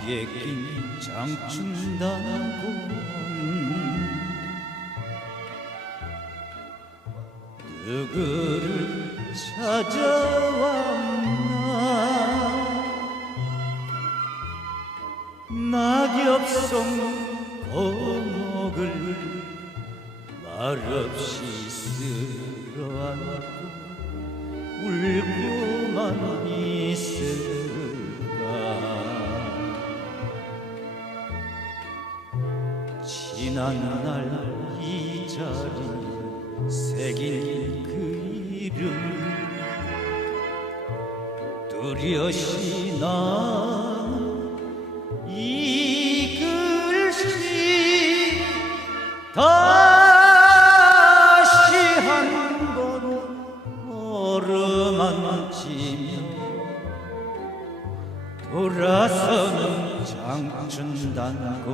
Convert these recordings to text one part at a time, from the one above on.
뒤에 낀 장춘단고 누구를 찾아왔나? 낙엽송 고목을 말없이 쓸어안고 울고만 있을 지난 날 이 자리에 새긴 그 이름. 뚜렷이 난이 글씨 다시 한 번 어루만지며 돌아서는 장춘단고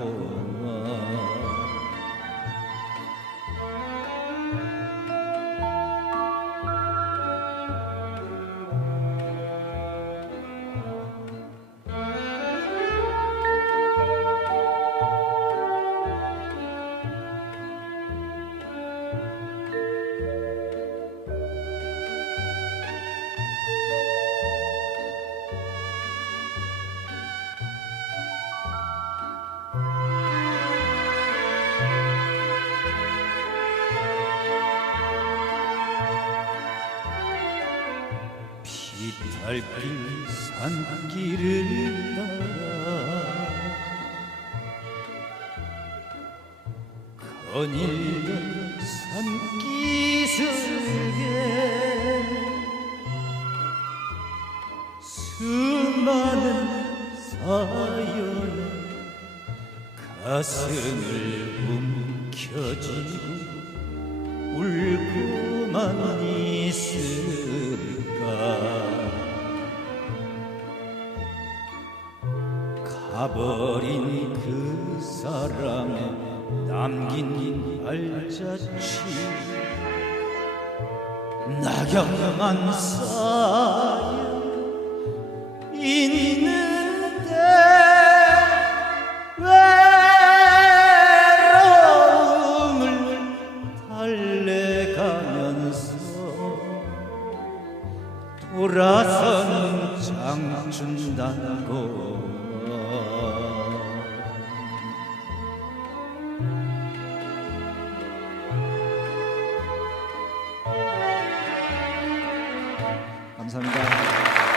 비탈빈 산길을 따라 거닐던 산기슭에 수많은 사연에 가슴을 움켜쥐고 울고만 있을까 가버린 그 사람의 남긴 발자취 낙엽만 쌓여 있는데 외로움을 달래가면서 돌아서는 장춘단고 감사합니다.